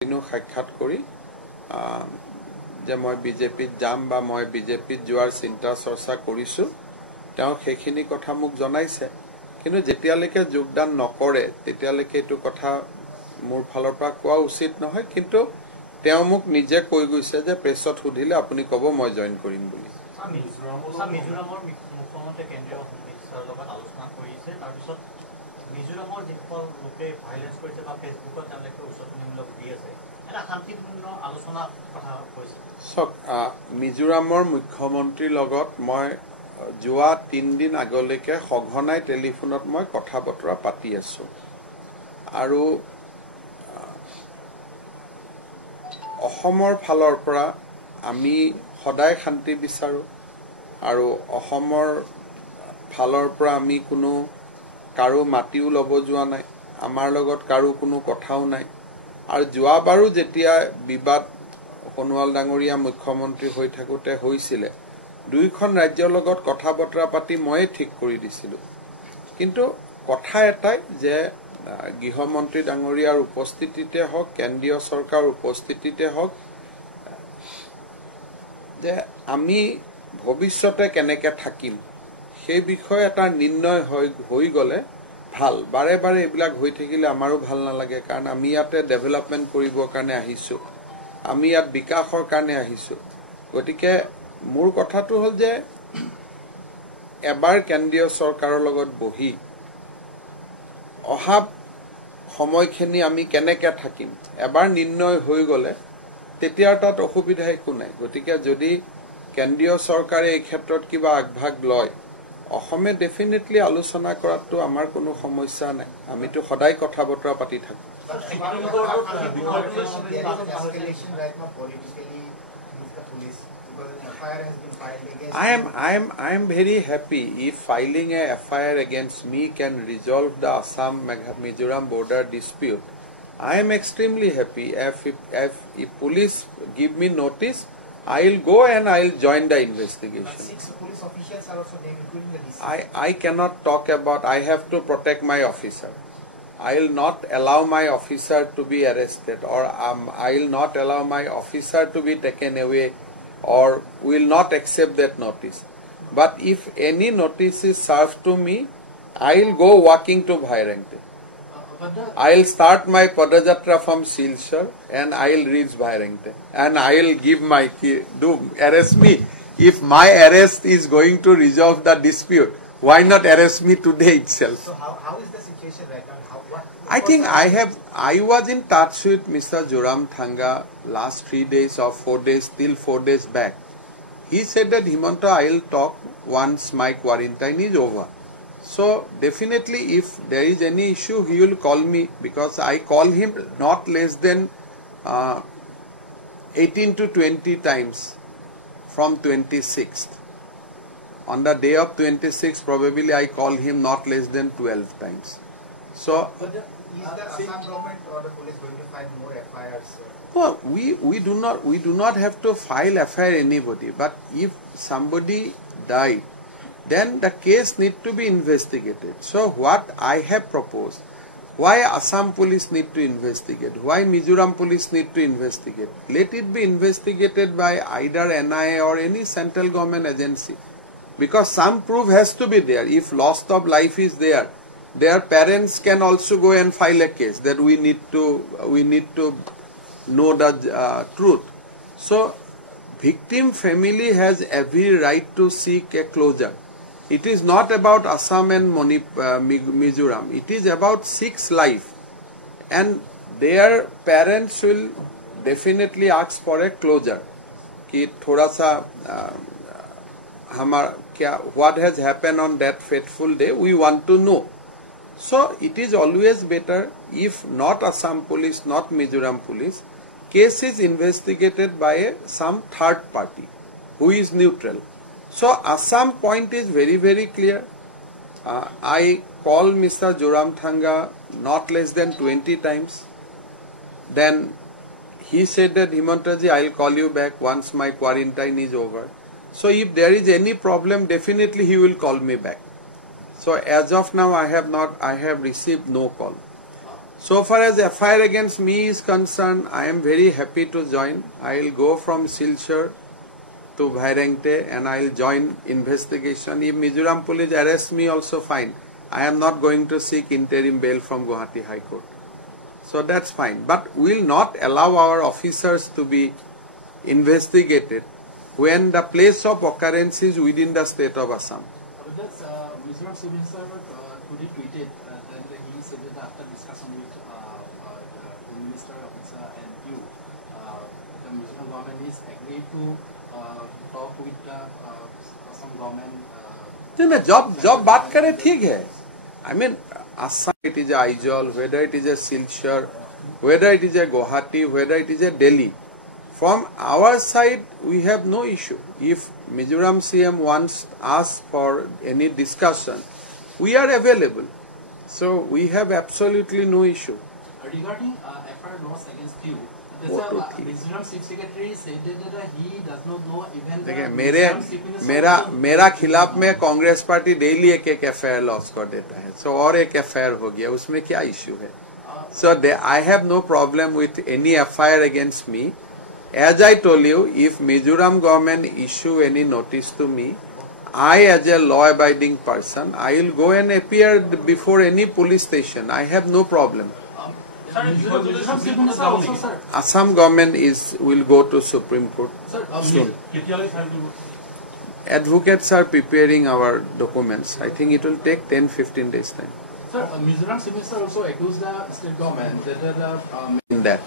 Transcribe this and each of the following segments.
সাক্ষাৎ কৰি যে মই বিজেপিত যাম বা মই বিজেপিত যোৱাৰ চিন্তা চৰ্চা কৰিছো তেওঁ সেইখিনি কথা মোক জনাইছে কিন্তু যেতিয়ালৈকে যোগদান নকৰে তেতিয়ালৈকে এটো কথা মোৰ ফালৰ পৰা কোৱা উচিত নহয় কিন্তু তেওঁ মোক নিজে কৈ গৈছে যে প্ৰেছত সুধিলে আপুনি কব মই জয়েন কৰিম বুলি মিজোৰামৰ মুখ্যমন্ত্ৰী কেন্দ্ৰীয় মিনিষ্টাৰৰ লগত আলোচনা কৰিছে তাৰ পিছত মিজোৰামৰ যিসকল লোকে ভাইলেন্স কৰিছে বা ফেচবুকত তেওঁলোকে উচতনিমূলক দি আছে এটা শান্তিপূৰ্ণ আলোচনা কথা কৈছে মিজোৰামৰ মুখ্যমন্ত্ৰীৰ লগত মই যোৱা 3 দিন আগলৈকে সঘনাই টেলিফোনত মই কথা বতৰা পাতি আছো আৰু অসমৰ ফালৰ পৰা আমি সদায় শান্তি বিচাৰো আৰু অসমৰ ফালৰ পৰা আমি কোনো কাৰো মাটিও লব যোৱা নাই আমাৰ লগত কাৰো কোনো কথাও নাই আৰু যোৱাবাৰো যেতিয়া বিবাদ সোণোৱাল ডাঙৰীয়া মুখ্যমন্ত্ৰী হৈ থাকোতে হৈছিল দুইখন ৰাজ্যৰ লগত কথা বতৰা পাতি মই ঠিক কৰি দিছিলো কিন্তু কথা এটাই যে গৃহমন্ত্ৰী ডাঙৰীয়াৰ উপস্থিতিতে হওক কেন্দ্ৰীয় চৰকাৰ উপস্থিতিতে হওক যে আমি ভৱিষ্যতে কেনেকৈ থাকিম সেই বিষয়ে এটা নিৰ্ণয় হৈ গলে ভাল বাৰে বাৰে এইবিলাক হৈ থাকিলে আমাৰো ভাল নালাগে কাৰণ আমি ইয়াতে ডেভেলপমেন্ট কৰিবৰ কাৰণে আহিছো আমি ইয়াত বিকাশৰ কাৰণে আহিছো গতিকে মোৰ কথাটো হল যে এবাৰ কেন্দ্ৰীয় চৰকাৰৰ লগত বহি অহা সময়খিনি আমি কেনেকৈ থাকিম এবাৰ নিৰ্ণয় হৈ গলে তেতিয়া তাত অসুবিধা একো নাই গতিকে যদি কেন্দ্ৰীয় চৰকাৰে এই ক্ষেত্ৰত কিবা আগভাগ লয় অসমে ডেফিনেটলি আলোচনা কৰাটো আমাৰ কোনো সমস্যা নাই আমিতো সদায় কথা বতৰা পাতি থাকো I am very happy if filing a FIR against me can resolve the Assam Mizoram border dispute. I am extremely happy if police give me notice, I'll go and I'll join the investigation. But 6 police officials are also there, including the DC. I cannot talk about. I have to protect my officer. I'll not allow my officer to be arrested, or I'll not allow my officer to be taken away, or will not accept that notice. But if any notice is served to me, I'll go walking to Bhairangte. I'll start my Padajatra from Silchar and I'll reach Bhairangte. And I'll give my key. Do arrest me. If my arrest is going to resolve the dispute, why not arrest me today itself? So how is the situation right now? I think I was in touch with Mr. Joram Thanga last 3 days or 4 days, till 4 days back. He said that Himanta, I'll talk once my quarantine is over. So definitely if there is any issue, he will call me because I call him not less than 18 to 20 times from 26th. On the day of 26th, probably I call him not less than 12 times. So is the Assam government or the police going to file more FIRs? Well, we do not have to file FIR anybody, but if somebody died, then the case need to be investigated. So what I have proposed, why Assam police need to investigate, why Mizoram police need to investigate, let it be investigated by either NIA or any central government agency, because some proof has to be there. If loss of life is there, their parents can also go and file a case that we need to know the truth. So victim family has every right to seek a closure. It is not about Assam and Mizoram. It is about 6 life, and their parents will definitely ask for a closure. कि थोड़ा सा what has happened on that fateful day, we want to know. So it is always better if not Assam police, not Mizoram police, case is investigated by some third party who is neutral. So Assam point is very, very clear. I called Mr. Joram Thanga not less than 20 times. Then he said that Himantaji, I'll call you back once my quarantine is over. So if there is any problem, definitely he will call me back. So as of now, I have received no call. So far as FIR against me is concerned, I am very happy to join. I will go from Silchar to Bhairengte and I will join investigation. If Mizoram police arrest me, also fine. I am not going to seek interim bail from Guwahati High Court. So that's fine. But we will not allow our officers to be investigated when the place of occurrence is within the state of Assam. That's Mizoram Chief Minister today tweeted that he said that after discussion with the Minister Officer and you, the Mizoram government is agreed to talk with some government. No, job बात करे ठीक है. I mean, Assam, it is a Aizawl, whether it is a Silchar, whether it is a Guwahati, whether it is a Delhi. From our side, we have no issue. If Mizoram CM wants us for any discussion, we are available. So we have absolutely no issue. Regarding FIR laws against you, the Mizoram Chief Secretary said that he does not know even. देखिए मेरा खिलाफ में Congress party daily एक FIR loss कर देता है. So और एक FIR हो गया, उसमें क्या इश्यू है? So I have no problem with any FIR against me. As I told you, if Mizoram government issue any notice to me, I as a law-abiding person, I will go and appear before any police station. I have no problem. Assam government will go to Supreme Court soon. Advocates are preparing our documents. I think it will take 10-15 days time. Sir, Mizoram Chief Minister also accused the state government that in that.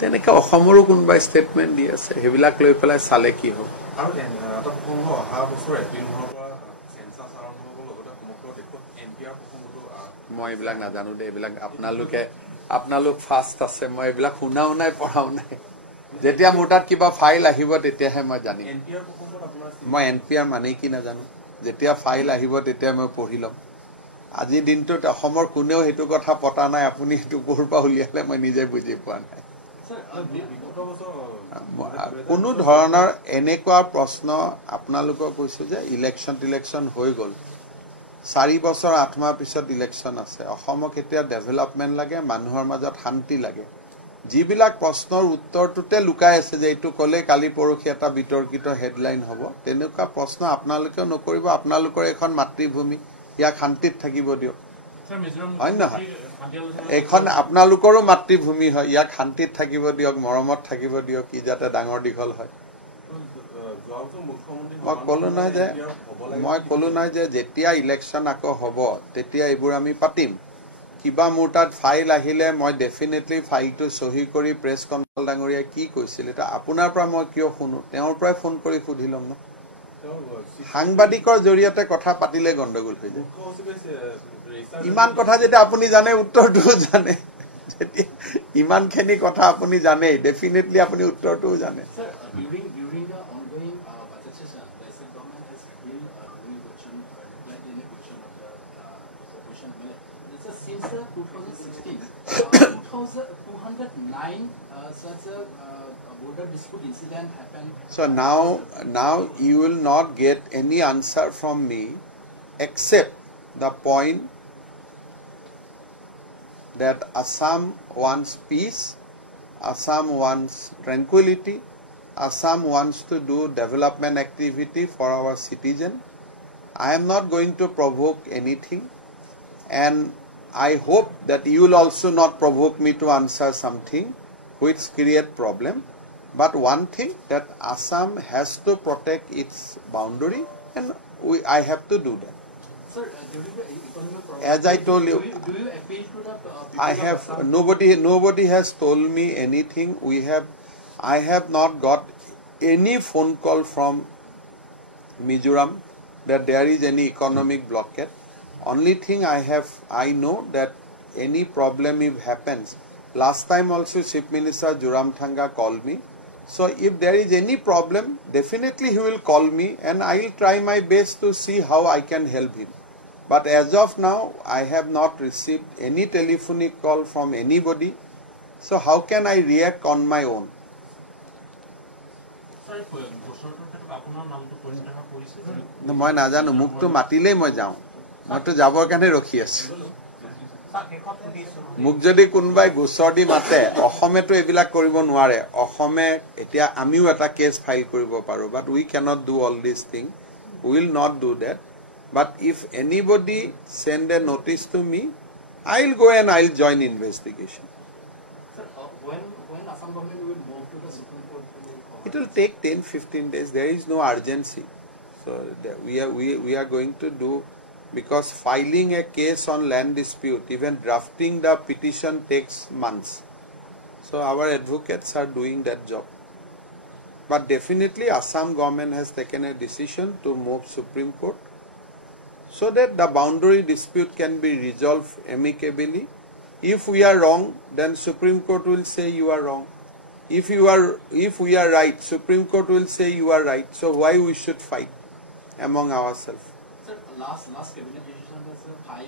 তেনেকে অসমৰো কোনবা statement দি আছে হেবিলাক লৈ পেলাই চালে কি হ'ব আৰু এটা প্ৰসংগ অহা বছৰ এপ্ৰিল মাহৰ পৰা সেন্সাস আৰম্ভ হ'ব লগতে সমগ্ৰ দেশত এনপিআৰ প্ৰসংগটো মই এইবিলাক নাজানো দে এইবিলাক আপোনালোক ফাষ্ট আছে মই এইবিলাক শুনাও নাই পঢ়াও নাই যেতিয়া মোৰ তাত কিবা ফাইল আহিব তেতিয়াহে মই জানিম এনপিআৰ প্ৰসংগত আপোনাৰ মই এনপিআৰ মানে কি নাজানো যেতিয়া ফাইল আহিব তেতিয়া মই পঢ়ি ল'ম আজি দিনটোত অসমৰ কোনেও হেতু কথা পতা নাই আপুনি হেতু কৰপা উলিয়ালে মই নিজে বুজি পোৱা নাই কোনো ধৰণৰ এনেকুৱা প্ৰশ্ন আপোনালোকক কৈছো যে ইলেকশ্যন হৈ গল 4 বছৰ 8 মাহ পিছত ইলেকশ্যন আছে অসমক এতিয়া ডেভেলপমেন্ট লাগে মানুহৰ মাজত শান্তি লাগে যিবিলাক প্ৰশ্নৰ উত্তৰটোতে লুকাই আছে যে এইটো কলে কালি পৰখি এটা বিতৰ্কিত হেডলাইন হ'ব তেনেকুৱা প্ৰশ্ন আপোনালোকেও নকৰিব আপোনালোকৰ এখন মাতৃভূমি ইয়াক শান্তিত থাকিব দিও হয় নহয় এখন আপোনালোকৰো মাতৃভূমি হয় ইয়াক শান্তিত থাকিব দিওক মৰমত থাকিব দিওক কি যাতে ডাঙৰ দীঘল হয় মই কলো নাই যে যেতিয়া ইলেকশ্যন আকৌ হ'ব তেতিয়া এইবোৰ আমি পাতিম কিবা মোৰ তাত ফাইল আহিলে মই ডেফিনেটলি ফাইলটো সহি কৰি প্ৰেছ কনফাৰেন্স ডাঙৰীয়া কি কৈছিল এটা আপোনাৰ পৰা মই কিয় শুনো তেওঁৰ পৰাই ফোন কৰি সুধি ল'ম ন সাংবাদিকৰ জৰিয়তে কথা পাতিলে গণ্ডগোল হৈ যায় ইমান কথা যেতিয়া আপুনি জানে উত্তৰটো জানে যেতিয়া ইমানখিনি কথা আপুনি জানে ডেফিনেটলি আপুনি উত্তৰটো জানে Sir, during the ongoing budget session, the state government has revealed during question, replied in a question of the opposition. This is since 2016, 209 such a border dispute incident happened. So now you will not get any answer from me except the point that Assam wants peace, Assam wants tranquility, Assam wants to do development activity for our citizen. I am not going to provoke anything and I hope that you will also not provoke me to answer something which create problem. But one thing that Assam has to protect its boundary and I have to do that. Sir, during the economic problem, as I told you, do you appeal to the people I have nobody has told me anything. I have not got any phone call from Mizoram that there is any economic blockade. Only thing I know that any problem if happens. Last time also Chief Minister Joramthanga called me. So if there is any problem, definitely he will call me and I will try my best to see how I can help him. But as of now, I have not received any telephonic call from anybody. So how can I react on my own? মই নাজানো মুকটো মাতিলেই মই যাওঁ মইতো যাবৰ কাৰণে ৰখি আছো sir শেষত সুধিছোঁ মোক যদি কোনোবাই গোচৰ দি মাতে অসমেতো এইবিলাক কৰিব নোৱাৰে অসমে এতিয়া আমিও এটা কেছ ফাইল কৰিব পাৰো but we cannot do all this thing will not do that but if anybody send a notice to me I will go and I will join investigation. Sir, when Assam government will move to the Supreme Court to It will take 10-15 days. There is no urgency. So we are going to do, because filing a case on land dispute, even drafting the petition takes months. So our advocates are doing that job. But definitely Assam government has taken a decision to move Supreme Court, so that the boundary dispute can be resolved amicably. If we are wrong, then Supreme Court will say you are wrong. If we are right, Supreme Court will say you are right. So why we should fight among ourselves? Sir, last cabinet decision was 5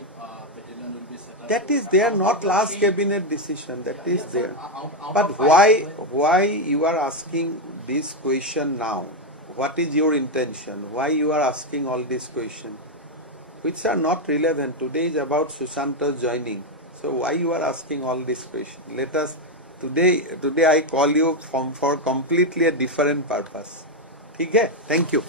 battalion will be set up. That is there, not last cabinet decision. That is Sir, there. out But of 5, why you are asking this question now? What is your intention? Why you are asking all these questions, which are not relevant? Today is about Sushanta's joining. So why you are asking all these questions? Let us today I call you for completely a different purpose. ठीक है? Thank you.